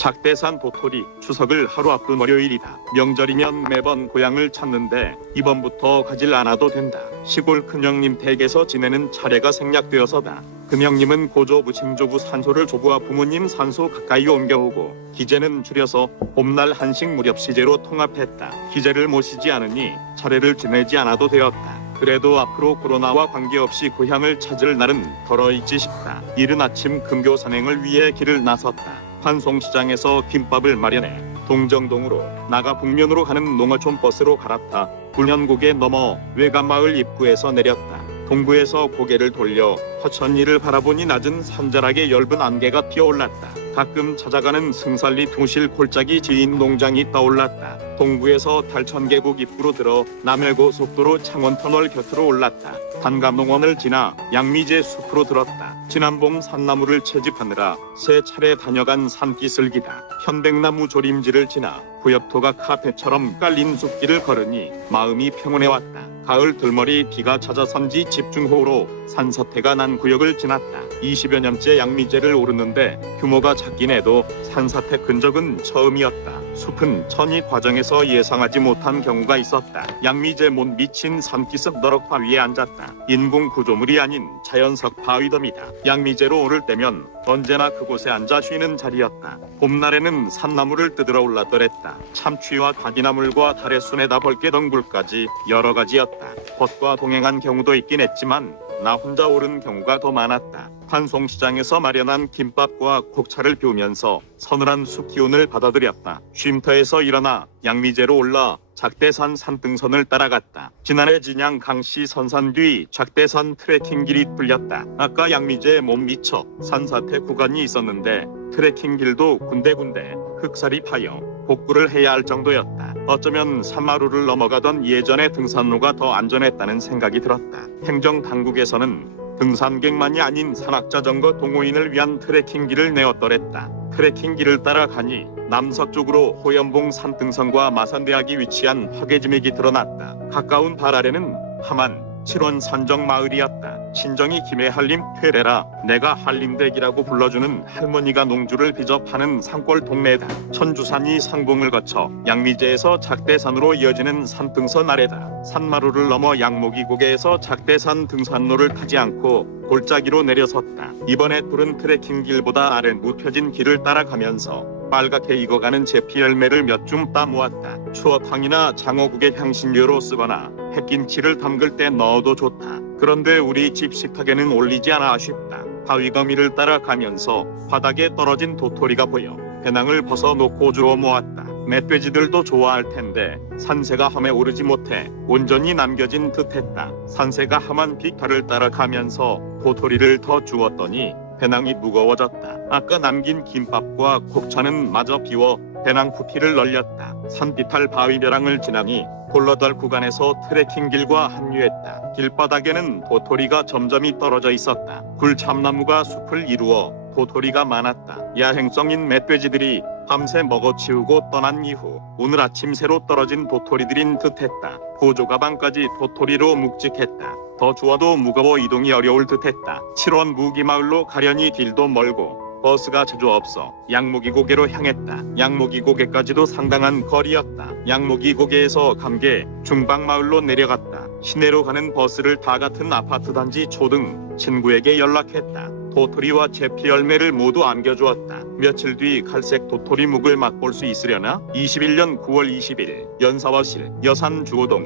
작대산 도토리 추석을 하루 앞둔 월요일이다. 명절이면 매번 고향을 찾는데 이번부터 가질 않아도 된다. 시골 큰형님 댁에서 지내는 차례가 생략되어서다. 금형님은 고조 무칭조부 산소를 조부와 부모님 산소 가까이 옮겨오고 기제는 줄여서 봄날 한식 무렵 시제로 통합했다. 기제를 모시지 않으니 차례를 지내지 않아도 되었다. 그래도 앞으로 코로나와 관계없이 고향을 찾을 날은 덜어 있지 싶다. 이른 아침 금교 산행을 위해 길을 나섰다. 판송시장에서 김밥을 마련해 동정동으로 나가 북면으로 가는 농어촌 버스로 갈아타 불현곡에 넘어 외관마을 입구에서 내렸다. 동구에서 고개를 돌려 화천리를 바라보니 낮은 산자락에 엷은 안개가 피어올랐다. 가끔 찾아가는 승살리 둥실 골짜기 지인 농장이 떠올랐다. 동구에서 달천계곡 입구로 들어 남해고속도로 창원터널 곁으로 올랐다. 단감농원을 지나 양미제 숲으로 들었다. 지난 봄 산나무를 채집하느라 세 차례 다녀간 산기슭이다. 현백나무 조림지를 지나 구엽토가 카페처럼 깔린 숲길을 걸으니 마음이 평온해왔다. 가을 들머리 비가 찾아선지 집중호우로 산사태가 난 구역을 지났다. 20여 년째 양미제를 오르는데 규모가 작긴 해도 산사태 근적은 처음이었다. 숲은 천이 과정에서 예상하지 못한 경우가 있었다. 양미제 못 미친 산기슭 너럭 바위에 앉았다. 인공 구조물이 아닌 자연석 바위덤이다. 양미제로 오를 때면 언제나 그곳에 앉아 쉬는 자리였다. 봄날에는 산나무를 뜯으러 올랐더랬다. 참취와 가기나물과 달의 순에다 벌개덩굴까지 여러 가지였다. 벗과 동행한 경우도 있긴 했지만 나 혼자 오른 경우가 더 많았다. 판송시장에서 마련한 김밥과 곡차를 비우면서 서늘한 숲 기운을 받아들였다. 쉼터에서 일어나 양미제로 올라 작대산 산등선을 따라갔다. 지난해 진양 강씨 선산 뒤 작대산 트레킹 길이 뚫렸다. 아까 양미제에 못 미쳐 산사태 구간이 있었는데 트레킹 길도 군데군데 흑살이 파여 복구를 해야 할 정도였다. 어쩌면 산마루를 넘어가던 예전의 등산로가 더 안전했다는 생각이 들었다. 행정 당국에서는 등산객만이 아닌 산악자전거 동호인을 위한 트레킹 길을 내었더랬다. 트레킹 길을 따라가니 남서쪽으로 호연봉 산등선과 마산대학이 위치한 화개지맥이 드러났다. 가까운 발 아래는 함안, 칠원 산정 마을이었다. 친정이 김해 한림 퇴래라 내가 한림댁이라고 불러주는 할머니가 농주를 빚어 파는 산골 동네다. 천주산이 상봉을 거쳐 양미제에서 작대산으로 이어지는 산등선 아래다. 산마루를 넘어 양목이 고개에서 작대산 등산로를 타지 않고 골짜기로 내려섰다. 이번에 뚫은 트레킹 길보다 아래 눕혀진 길을 따라가면서 빨갛게 익어가는 제피 열매를 몇 줌 따모았다. 추어탕이나 장어국의 향신료로 쓰거나 햇김치를 담글 때 넣어도 좋다. 그런데 우리 집 식탁에는 올리지 않아 아쉽다. 바위거미를 따라가면서 바닥에 떨어진 도토리가 보여 배낭을 벗어 놓고 주워 모았다. 멧돼지들도 좋아할 텐데 산새가 함에 오르지 못해 온전히 남겨진 듯했다. 산새가 함한 빅파를 따라가면서 도토리를 더 주웠더니 배낭이 무거워졌다. 아까 남긴 김밥과 곡차는 마저 비워 배낭 부피를 늘렸다. 산비탈 바위 벼랑을 지나니 폴러덜 구간에서 트레킹 길과 합류했다. 길바닥에는 도토리가 점점이 떨어져 있었다. 굴참나무가 숲을 이루어 도토리가 많았다. 야행성인 멧돼지들이 밤새 먹어치우고 떠난 이후 오늘 아침 새로 떨어진 도토리들인 듯했다. 보조 가방까지 도토리로 묵직했다. 더 주워도 무거워 이동이 어려울 듯했다. 7원 무기마을로 가려니 길도 멀고 버스가 자주 없어 양목이 고개로 향했다. 양목이 고개까지도 상당한 거리였다. 양목이 고개에서 감계 중방마을로 내려갔다. 시내로 가는 버스를 다 같은 아파트 단지 초등 친구에게 연락했다. 도토리와 제피 열매를 모두 안겨주었다. 며칠 뒤 갈색 도토리 묵을 맛볼 수 있으려나? 21년 9월 20일 연사와실 여산 주호동